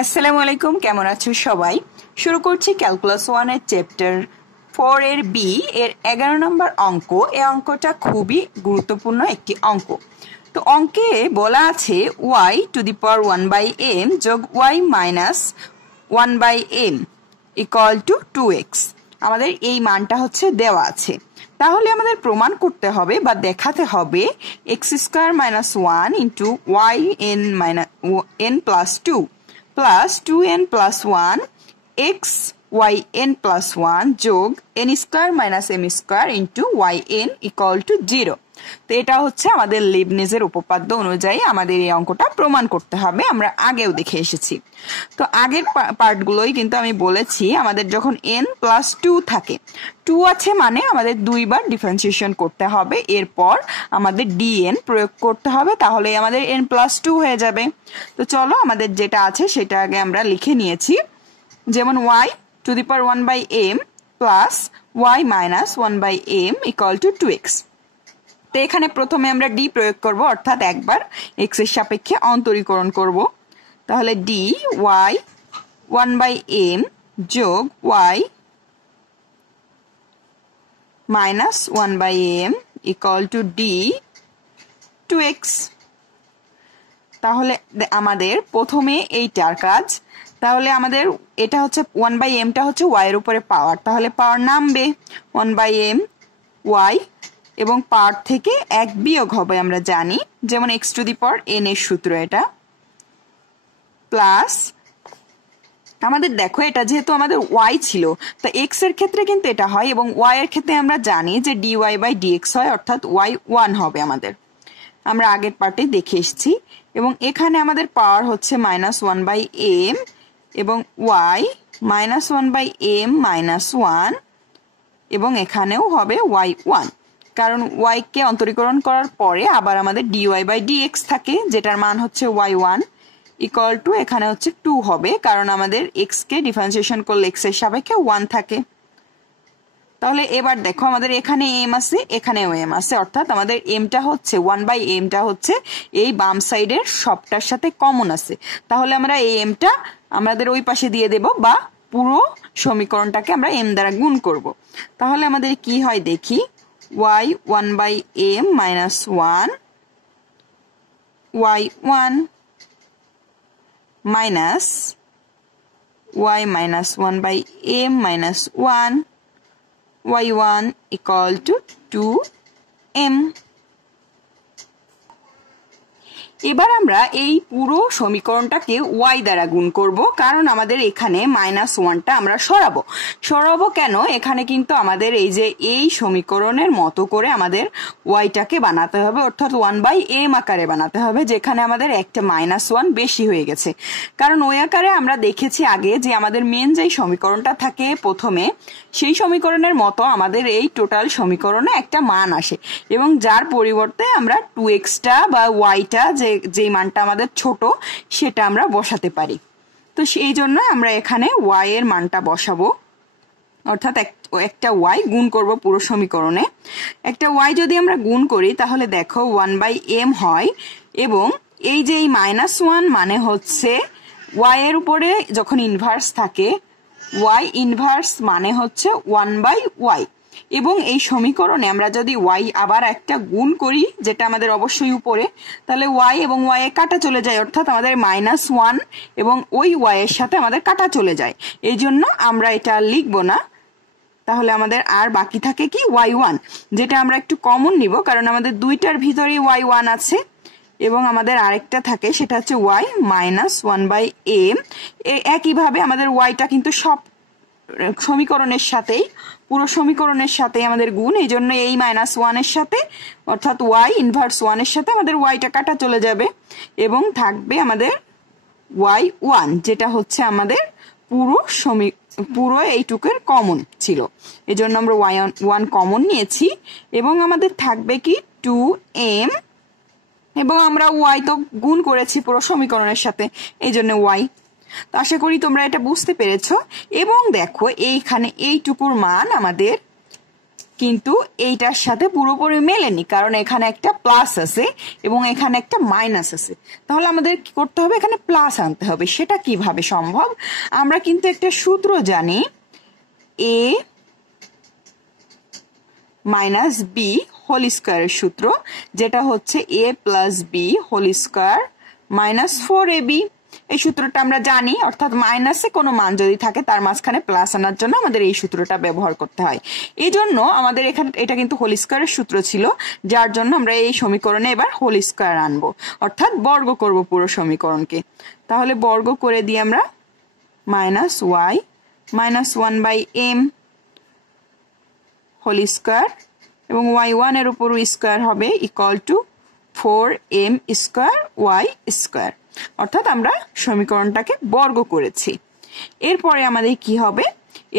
আসসালামু আলাইকুম, কেমন আছো সবাই? শুরু করছি ক্যালকুলাস 1 এর চ্যাপ্টার 4 এর বি এর 11 নম্বর অঙ্ক। এই অঙ্কটা খুবই গুরুত্বপূর্ণ একটি অঙ্ক। তো অঙ্কে বলা আছে y to the power 1/m যোগ y minus 1/m equal to 2x। আমাদের এই মানটা হচ্ছে দেওয়া আছে। তাহলে আমাদের প্রমাণ করতে হবে বা দেখাতে হবে x² - 1 into yn plus 2 plus 2n plus 1 x yn plus 1 যোগ n square minus m square into yn equal to 0। তো এটা হচ্ছে আমাদের লিবনিজের উপপাদ্য অনুযায়ী আমাদের এই অঙ্কটা প্রমাণ করতে হবে। আমরা আগেও দেখে এসেছি। তো আগের পার্টগুলোই কিন্তু আমি বলেছি আমাদের যখন n প্লাস 2 থাকে, 2 আছে মানে আমাদের দুইবার ডিফারেন্সিয়েশন করতে হবে, এরপর আমাদের dn প্রয়োগ করতে হবে, তাহলে আমাদের n প্লাস 2 হয়ে যাবে। তো চলো আমাদের যেটা আছে সেটা আগে আমরা লিখে নিয়েছি। যেমন y to the power 1/m plus y minus 1/m equal to 2x। তো এখানে প্রথমে আমরা d প্রয়োগ করব, অর্থাৎ একবার x এর সাপেক্ষে অন্তরীকরণ করব। তাহলে dy 1/m যোগ y minus 1/m equal to d 2x। তাহলে আমাদের প্রথমে এইটার কাজ, তাহলে আমাদের এটা হচ্ছে 1/mটা হচ্ছে y এর উপরে পাওয়ার, তাহলে পাওয়ার নামবে 1/m y এবং পাওয়ার থেকে 1 বিয়োগ হবে আমরা জানি, যেমন x to the power n এর সূত্র এটা, প্লাস আমাদের দেখো এটা যেহেতু আমাদের y ছিল, তো x এর ক্ষেত্রে কিন্তু এটা হয় এবং y এর ক্ষেত্রে আমরা জানি যে dy/dx হয়, অর্থাৎ y 1 হবে আমাদের। আমরা আগের পার্টে দেখে এসেছি। এবং এখানে আমাদের পাওয়ার হচ্ছে মাইনাস 1/m এবং y মাইনাস 1/m মাইনাস 1 এবং এখানেও হবে y 1, কারণ y কে অন্তরীকরণ করার পরে আবার আমাদের dy/dx থাকে, যেটার মান হচ্ছে y 1 ইকুয়াল টু এখানে হচ্ছে 2 হবে, কারণ আমাদের x কে ডিফারেন্সিয়েশন করলে x এর সাপেক্ষে 1 থাকে। তাহলে এবার দেখো আমাদের এখানে m আছে, এখানেও m আছে, অর্থাৎ আমাদের mটা হচ্ছে 1/mটা হচ্ছে এই বাম সাইডের সবটার সাথে কমন আছে। তাহলে আমরা এই mটা আমাদের ওই পাশে দিয়ে দেব বা পুরো সমীকরণটাকে আমরা m দ্বারা গুণ করব। তাহলে আমাদের কি হয় দেখি, y 1/m minus 1 y 1 minus y minus 1/m minus 1 y1 equal to 2m। এবার আমরা এই পুরো সমীকরণটাকে y দ্বারা গুণ করব, কারণ আমাদের এখানে -1টা আমরা সরাবো কেন, এখানে কিন্তু আমাদের এই যে এই সমীকরণের মতো করে আমাদের yটাকে বানাতে হবে, অর্থাৎ 1/m আকারে বানাতে হবে, যেখানে আমাদের একটা -1 বেশি হয়ে গেছে। কারণ ওই আকারে আমরা দেখেছি আগে যে আমাদের মেন যে সমীকরণটা থাকে প্রথমে, সেই সমীকরণের মতো আমাদের এই টোটাল সমীকরণে একটা মান আসে এবং যার পরিবর্তে আমরা 2xটা বা yটা যে মানটা আমাদের ছোট সেটা আমরা বসাতে পারি। তো সেই জন্য আমরা এখানে y এর মানটা বসাবো, অর্থাৎ একটা y গুণ করব পুরো সমীকরণে। একটা y যদি আমরা গুণ করি তাহলে দেখো 1/m হয়, এবং এই যে এই -1 মানে হচ্ছে y এর উপরে যখন ইনভার্স থাকে, y ইনভার্স মানে হচ্ছে 1/y, এবং এই সমীকরণে আমরা যদি y আবার একটা গুণ করি, যেটা আমাদের অবশ্যই উপরে, তাহলে y এবং y এ কাটা চলে যায়, অর্থাৎ আমাদের -1 এবং ওই y এর সাথে আমাদের কাটা চলে যায়, এই জন্য আমরা এটা লিখবো না। তাহলে আমাদের আর বাকি থাকে কি y1, যেটা আমরা একটু কমন নিব, কারণ আমাদের দুইটার ভিতরেই y1 আছে, এবং আমাদের আরেকটা থাকে সেটা হচ্ছে y মাইনাস 1/m। একইভাবে আমাদের yটা কিন্তু সব সমীকরণের সাথেই, পুরো সমীকরণের সাথে আমাদের গুণ, এই জন্য এই -1 এর সাথে, অর্থাৎ y ইনভার্স 1 এর সাথে আমাদের yটা কাটা চলে যাবে এবং থাকবে আমাদের y1, যেটা হচ্ছে আমাদের পুরো এইটুকুর কমন ছিল, এই জন্য আমরা y1 কমন নিয়েছি। এবং আমাদের থাকবে কি 2m, এবং আমরা y তো গুণ করেছি পুরো সমীকরণের সাথে, এই জন্য y। তো আশা করি তোমরা এটা বুঝতে পেরেছো। এবং দেখো এইখানে এইটুকুর মান আমাদের কিন্তু এইটার সাথে পুরোপুরি মেলেনি, কারণ এখানে একটা প্লাস আছে এবং এখানে একটা মাইনাস আছে। তাহলে আমাদের কি করতে হবে, এখানে প্লাস আনতে হবে। সেটা কিভাবে সম্ভব, আমরা কিন্তু একটা সূত্র জানি, a মাইনাস বি হোল স্কোয়ারের সূত্র, যেটা হচ্ছে a plus B whole square minus 4ab। এই সূত্রটা আমরা জানি, অর্থাৎ মাইনাসে কোনো মান যদি থাকে তার মাঝখানে প্লাস আনার জন্য আমাদের এই সূত্রটা ব্যবহার করতে হয়। এই জন্য আমাদের এখানে এটা কিন্তু হোল স্কোয়ারের সূত্র ছিল, যার জন্য আমরা এই সমীকরণে এবার হোল স্কোয়ার আনবো, অর্থাৎ বর্গ করব পুরো সমীকরণকে। তাহলে বর্গ করে দিই আমরা minus Y minus 1/m whole square এবং y1 এর উপর স্কোয়ার হবে equal to 4m square Y square, অর্থাৎ আমরা সমীকরণটাকে বর্গ করেছি। এরপরে আমাদের কি হবে,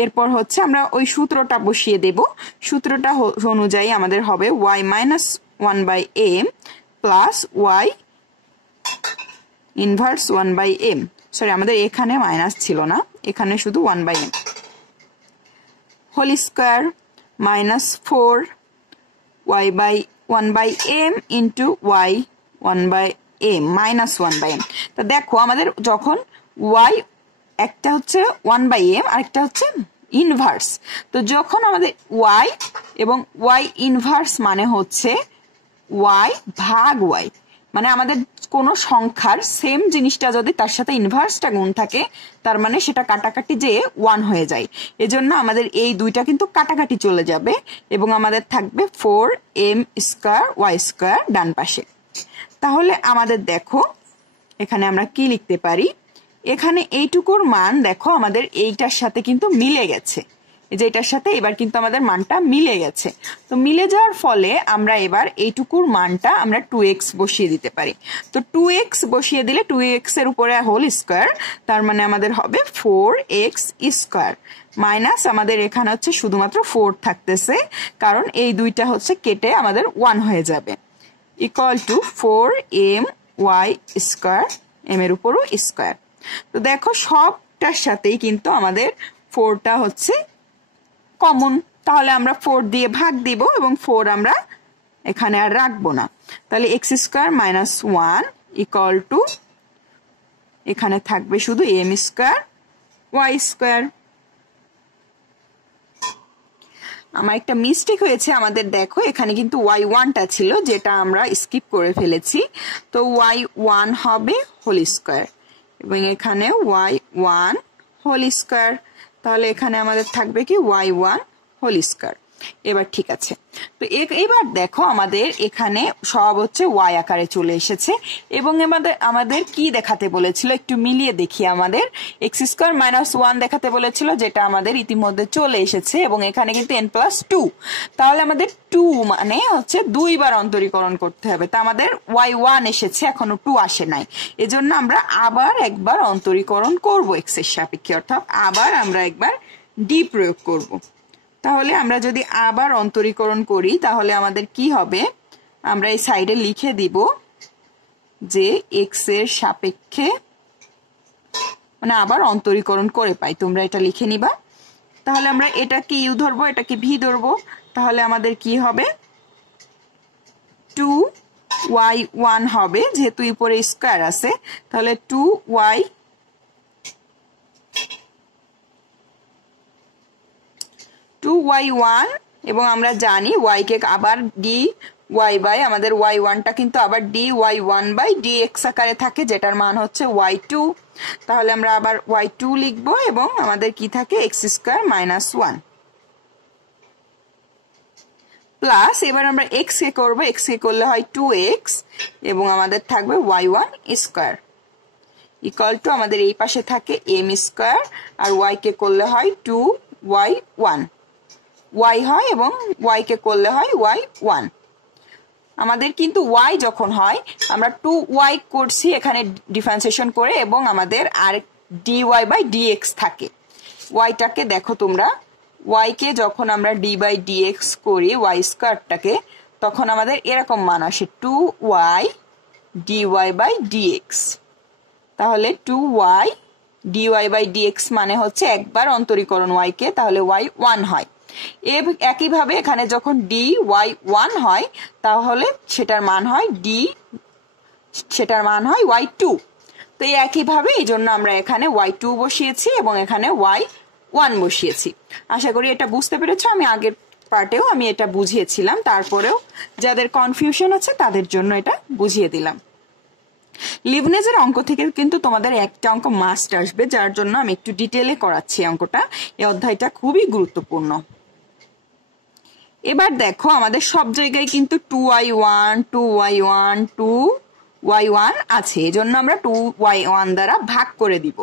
এরপর হচ্ছে আমরা ওই সূত্রটা বসিয়ে দেব। সূত্রটা অনুযায়ী আমাদের হবে y minus 1/m plus y inverse 1/m। Sorry, আমাদের এখানে মাইনাস ছিল না, এখানে শুধু 1/m whole square minus 4y/1/m into y 1/m minus 1/m। তো দেখো আমাদের যখন y একটা হচ্ছে 1/m আর একটা হচ্ছে ইনভার্স, তো যখন আমাদের y এবং y ইনভার্স মানে হচ্ছে y ভাগ y, মানে আমাদের কোনো সংখ্যার সেম জিনিসটা যদি তার সাথে ইনভার্সটা গুণ থাকে, তার মানে সেটা কাটাকাটি যেয়ে 1 হয়ে যায়। এজন্য আমাদের এই দুইটা কিন্তু কাটাকাটি চলে যাবে এবং আমাদের থাকবে 4m স্কোয়ার ওয়াই স্কোয়ার ডান পাশে। তাহলে আমাদের দেখো এখানে আমরা কি লিখতে পারি, এখানে এইটুকুর মান দেখো আমাদের এইটার সাথে কিন্তু মিলে গেছে, এই যে এটার সাথে এবার কিন্তু আমাদের মানটা মিলে গেছে। তো মিলে যাওয়ার ফলে আমরা এবার এইটুকুর মানটা আমরা 2x বসিয়ে দিতে পারি। তো 2x বসিয়ে দিলে 2x এর উপরে হোল স্কোয়ার, তার মানে আমাদের হবে 4x স্কোয়ার মাইনাস আমাদের এখানে হচ্ছে শুধুমাত্র 4 থাকতেছে, কারণ এই দুইটা হচ্ছে কেটে আমাদের 1 হয়ে যাবে, equal to 4m Y square, m এর উপরও স্কোয়ার। তো দেখো সবটার সাথেই কিন্তু আমাদের 4টা হচ্ছে কমন, তাহলে আমরা 4 দিয়ে ভাগ দিব এবং 4 আমরা এখানে আর রাখবো না। তাহলে x square minus 1 equal to এখানে থাকবে শুধু m স্কোয়ার ওয়াই স্কোয়ার। আমার একটা মিস্টেক হয়েছে, আমাদের দেখো এখানে কিন্তু y1টা ছিল যেটা আমরা স্কিপ করে ফেলেছি, তো y1 হবে হোল স্কোয়ার এবং এখানে y1 হোল স্কোয়ার, তাহলে এখানে আমাদের থাকবে কি y1 হোল স্কোয়ার। এবার ঠিক আছে, তো এবার দেখো আমাদের এখানে সব হচ্ছে y আকারে চলে এসেছে এবং আমাদের কি দেখাতে বলেছিল একটু মিলিয়ে দেখি, আমাদের x স্কোয়ার মাইনাস 1 দেখাতে বলেছিল, যেটা আমাদের ইতিমধ্যে চলে এসেছে এবং এখানে কিন্তু n+2, তাহলে আমাদের 2 মানে হচ্ছে 2 বার অন্তরীকরণ করতে হবে। তা আমাদের y1 এসেছে, এখনো 2 আসে নাই, এজন্য আমরা আবার একবার অন্তরীকরণ করব x এর সাপেক্ষে, অর্থাৎ আবার আমরা একবার d প্রয়োগ করব। তাহলে আমরা যদি আবার অন্তরীকরণ করি তাহলে আমাদের কি হবে, আমরা এই সাইডে লিখে দিব যে x এর সাপেক্ষে, মানে আবার অন্তরীকরণ করে পাই, তোমরা এটা লিখে নিবা। তাহলে আমরা এটাকে ইউ ধরবো, এটাকে ভি ধরবো, তাহলে আমাদের কি হবে 2y1 হবে, যেহেতু উপরে স্কয়ার আছে, তাহলে 2y1 এবং আমরা জানি y কে আবার dy বাই আমাদের y1টা কিন্তু আবার dy1/dx আকারে থাকে, যেটার মান হচ্ছে y2, তাহলে আমরা আবার y2 লিখবো এবং আমাদের কি থাকে x স্কয়ার মাইনাস 1 প্লাস, এবার আমরা x কে করব, x কে করলে হয় 2x এবং আমাদের থাকবে y1 স্কয়ার ইকুয়াল টু আমাদের এই পাশে থাকে m স্কয়ার আর y কে করলে হয় 2y1 y হয় এবং y কে করলে হয় y1। আমাদের কিন্তু y যখন হয় আমরা 2y করছি এখানে ডিফারেন্সিয়েশন করে এবং আমাদের আর dy/dx থাকে। yটাকে দেখো তোমরা, y কে যখন আমরা d/dx করি y স্কয়ারটাকে, তখন আমাদের এরকম মান আসে 2y dy/dx। তাহলে 2y dy/dx মানে হচ্ছে একবার অন্তরীকরণ y কে, তাহলে y1 হয়। একইভাবে এখানে যখন dy 1 হয় তাহলে সেটার মান হয় y2। তো একইভাবে এই জন্য আমরা এখানে y2 বসিয়েছি এবং এখানে y1 বসিয়েছি। আশা করি এটা বুঝতে পেরেছো। আমি আগের পার্টেও আমি এটা বুঝিয়েছিলাম, তারপরেও যাদের কনফিউশন আছে তাদের জন্য এটা বুঝিয়ে দিলাম। লিবনিজের অঙ্ক থেকে কিন্তু তোমাদের একটা অঙ্ক মাস্ট আসবে, যার জন্য আমি একটু ডিটেলে করাচ্ছি অঙ্কটা। এই অধ্যায়টা খুবই গুরুত্বপূর্ণ। এবার দেখো আমাদের সব জায়গায় কিন্তু 2y1 2y1 2y1 আছে, এজন্য আমরা 2y1 দ্বারা ভাগ করে দিব।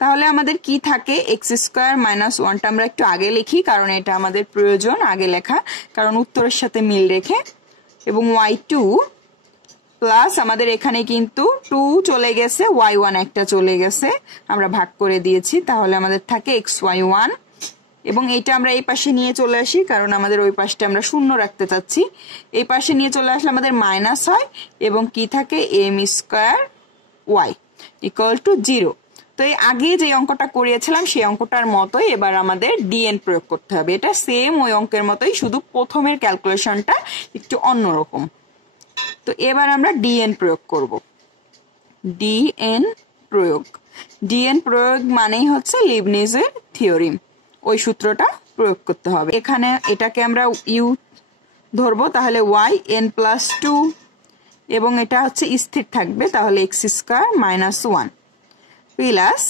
তাহলে আমাদের কি থাকে, এক্স স্কোয়ার মাইনাস 1টা আমরা একটু আগে লিখি, কারণ এটা আমাদের প্রয়োজন আগে লেখা, কারণ উত্তরের সাথে মিল রেখে, এবং y2 প্লাস আমাদের এখানে কিন্তু 2 চলে গেছে, y1 একটা চলে গেছে, আমরা ভাগ করে দিয়েছি। তাহলে আমাদের থাকে xy1, এবং এটা আমরা এই পাশে নিয়ে চলে আসি, কারণ আমাদের ওই পাশটা আমরা শূন্য রাখতে চাচ্ছি। এই পাশে নিয়ে চলে আসলে আমাদের মাইনাস হয়, এবং কি থাকে m square y equal to 0। তো এই আগে যে অঙ্কটা করিয়েছিলাম সেই অঙ্কটার মতোই এবার আমাদের dn প্রয়োগ করতে হবে। এটা সেম ওই অঙ্কের মতোই, শুধু প্রথমের ক্যালকুলেশনটা একটু অন্যরকম। তো এবার আমরা dn প্রয়োগ করব। dn প্রয়োগ মানেই হচ্ছে লিবনিজের থিওরিম, ওই সূত্রটা প্রয়োগ করতে হবে। এখানে এটাকে আমরা u ধরবো, তাহলে yn প্লাস 2, এবং এটা হচ্ছে স্থির থাকবে, তাহলে এক্স স্কোয়ার মাইনাস 1 প্লাস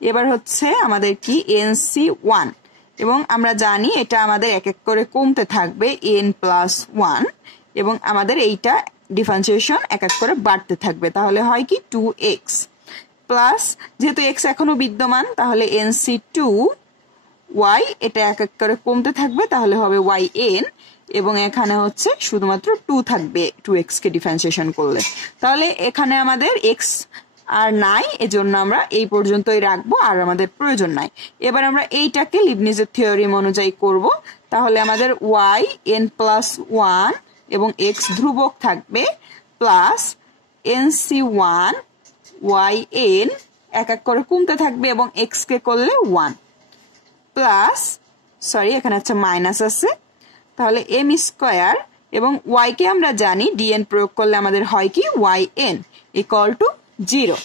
এবার হচ্ছে আমাদের কি nc1, এবং আমরা জানি এটা আমাদের এক এক করে কমতে থাকবে n প্লাস 1, এবং আমাদের এইটা ডিফারেন্সিয়েশন এক এক করে বাড়তে থাকবে। তাহলে হয় কি 2x প্লাস, যেহেতু x এখনো বিদ্যমান তাহলে nc2 y, এটা এক এক করে কমতে থাকবে, তাহলে হবে yn, এবং এখানে হচ্ছে শুধুমাত্র 2 থাকবে 2x কে ডিফারেন্সিয়েশন করলে। তাহলে এখানে আমাদের x আর নাই, এজন্য আমরা এই পর্যন্তই রাখবো, আর আমাদের প্রয়োজন নাই। এবার আমরা এইটাকে লিবনিজের থিওরিম অনুযায়ী করব। তাহলে আমাদের yn প্লাস 1 এবং x ধ্রুবক থাকবে, প্লাস nc1 yn এক এক করে কমতে থাকবে, এবং x কে করলে 1 প্লাস, সরি এখানে হচ্ছে মাইনাস আছে, তাহলে m স্কোয়ার, এবং y কে আমরা জানি dn প্রয়োগ করলে আমাদের হয় কি yn ইকুয়াল টু 0।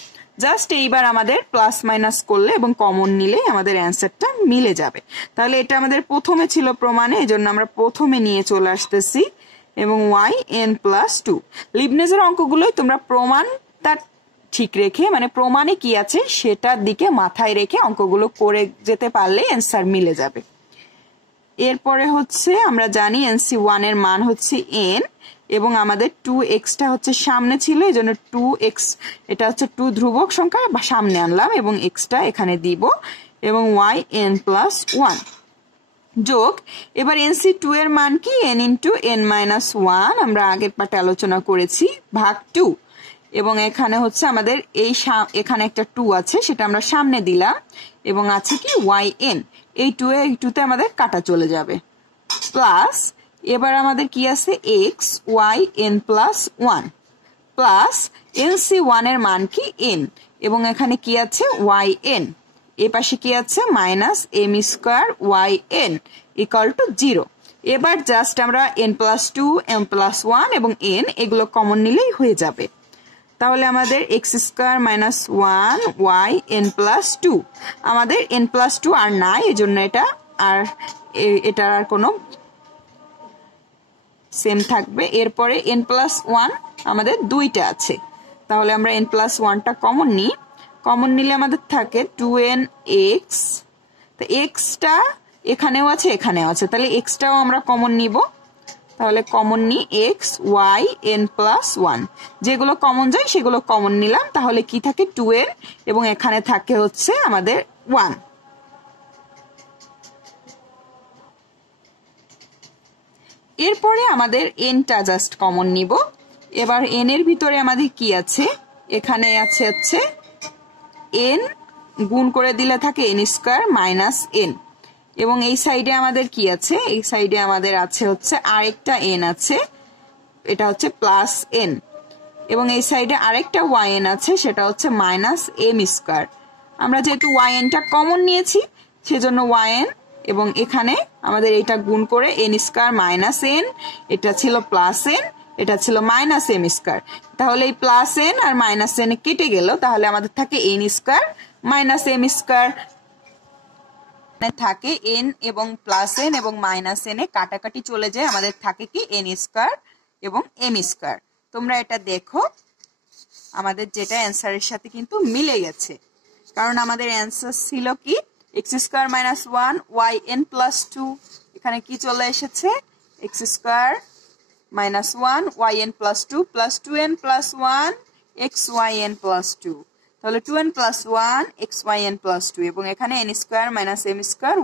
জাস্ট এইবার আমাদের প্লাস মাইনাস করলে এবং কমন নিলে আমাদের অ্যান্সারটা মিলে যাবে। তাহলে এটা আমাদের প্রথমে ছিল প্রমাণে, এজন্য আমরা প্রথমে নিয়ে চলে আসতেছি, এবং yn প্লাস 2। লিবনিজের অঙ্কগুলোই তোমরা প্রমাণটা ঠিক রেখে, মানে প্রমাণে কি আছে সেটার দিকে মাথায় রেখে অঙ্কগুলো করে যেতে পারলে অ্যান্সার মিলে যাবে। এরপরে হচ্ছে আমরা জানি nc1 এর মান হচ্ছে n, এবং আমাদের 2xটা হচ্ছে সামনে ছিল, এজন্য 2x, এটা হচ্ছে 2 ধ্রুবক সংখ্যা বা সামনে আনলাম, এবং xটা এখানে দিব, এবং yn প্লাস 1 যোগ, এবার nc2 এর মান কি n ইন্টু n মাইনাস 1, আমরা আগের পার্টে আলোচনা করেছি, ভাগ 2, এবং এখানে হচ্ছে আমাদের এখানে একটা 2 আছে, সেটা আমরা সামনে দিলাম, এবং আছে কি yn, এই 2 এ 2তে আমাদের কাটা চলে যাবে, প্লাস এবার আমাদের কি আছে yn প্লাস 1 প্লাস nc1 এর মান কি n, এবং এখানে কি আছে yn, এই পাশে কি আছে minus m square yn equal to 0। এবার জাস্ট আমরা n প্লাস 2 m প্লাস 1 এবং n এগুলো কমন নিলেই হয়ে যাবে। তাহলে আমাদের x square minus 1 yn plus 2, আমাদের n প্লাস 2 আর নাই, এজন্য এটার আর কোনো সেম থাকবে। এরপরে n প্লাস 1 আমাদের 2টা আছে, তাহলে আমরা n প্লাস 1টা কমন নিই, কমন নিলে আমাদের থাকে 2nx, তো xটা এখানেও আছে এখানেও আছে, তাহলে xটাও আমরা কমন নিব, তাহলে কমন নিই yn প্লাস 1, যেগুলো কমন যায় সেগুলো কমন নিলাম, তাহলে কি থাকে 2n, এবং এখানে থাকে হচ্ছে আমাদের 1। এরপরে আমাদের nটা জাস্ট কমন নিব। এবার n এর ভিতরে আমাদের কি আছে, এখানে আছে হচ্ছে n গুণ করে দিলে থাকে n স্কোয়ার মাইনাস n, এবং এই সাইডে আমাদের কি আছে, এই সাইডে আমাদের আছে হচ্ছে আরেকটা n আছে, এটা হচ্ছে প্লাস n, এবং এই সাইডে আরেকটা yn আছে, সেটা হচ্ছে মাইনাস m স্কোয়ার। আমরা যেহেতু ynটা কমন নিয়েছি সেজন্য yn এবং এখানে আমাদের এটা গুণ করে n স্কয়ার মাইনাস n, এটা ছিল প্লাস n, এটা ছিল মাইনাস m স্কয়ার। তাহলে এই প্লাস n আর মাইনাস n কেটে গেল, তাহলে আমাদের থাকে n square minus m square. থাকে n এবং প্লাস n এবং মাইনাস n এ কাটাকাটি চলে যায়, আমাদের থাকে কি n স্কয়ার এবং m স্কয়ার। তোমরা এটা দেখো, আমাদের যেটা অ্যান্সারের সাথে কিন্তু মিলে গেছে, কারণ আমাদের অ্যান্সার ছিল কি x square minus 1 yn plus 2। এখানে কি চলে এসেছে x square minus 1 yn plus 2 plus 2n plus 1 xyn plus 2। তাহলে 2n প্লাস 1 xyn প্লাস 2 এবং এখানে n square minus m square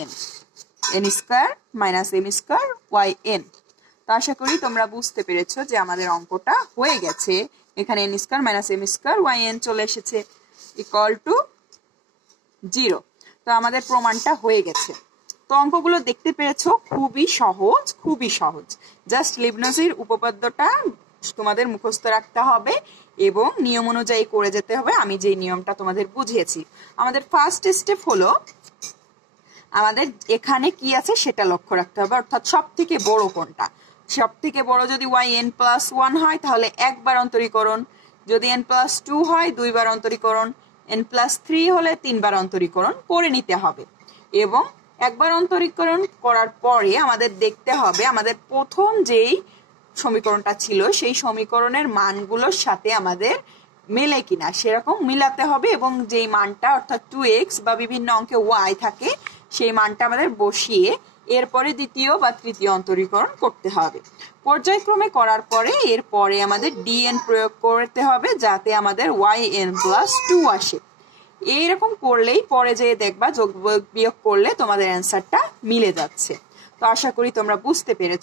yn, n square minus m square yn। তো আশা করি তোমরা বুঝতে পেরেছো যে আমাদের অঙ্কটা হয়ে গেছে। এখানে n square minus m square yn চলে এসেছে ইকুয়াল টু 0। তো আমাদের প্রমাণটা হয়ে গেছে। তো অঙ্কগুলো দেখতে পেরেছো, খুবই সহজ, খুবই সহজ। জাস্ট লিবনিজের উপপাদ্যটা তোমাদের মুখস্থ রাখতে হবে এবং নিয়ম অনুযায়ী করে যেতে হবে। আমি যে নিয়মটা তোমাদের বুঝিয়েছি, আমাদের ফার্স্ট স্টেপ হলো আমাদের এখানে কি আছে সেটা লক্ষ্য রাখতে হবে, অর্থাৎ সব থেকে বড় কোনটা। সব থেকে বড় যদি yn প্লাস 1 হয় তাহলে একবার অন্তরীকরণ, যদি n প্লাস 2 হয় দুইবার অন্তরীকরণ, n প্লাস 3 হলে তিনবার অন্তরীকরণ করে নিতে হবে। এবং একবার অন্তরীকরণ করার পরে আমাদের দেখতে হবে আমাদের প্রথম যেই সমীকরণটা ছিল সেই সমীকরণের মানগুলোর সাথে আমাদের মেলে কিনা সেরকম মিলাতে হবে, এবং যেই মানটা অর্থাৎ 2x বা বিভিন্ন অঙ্কে y থাকে সেই মানটা আমাদের বসিয়ে এরপরে দ্বিতীয় বা তৃতীয় অন্তরীকরণ করতে হবে। পর্যায়ক্রমে করার পরে এরপরে আমাদের dn প্রয়োগ করতে হবে যাতে আমাদের yn প্লাস 2 আসে। এইরকম করলেই পরে যেয়ে দেখবা যোগ বিয়োগ করলে তোমাদের অ্যান্সারটা মিলে যাচ্ছে। তো আশা করি তোমরা বুঝতে পেরেছো।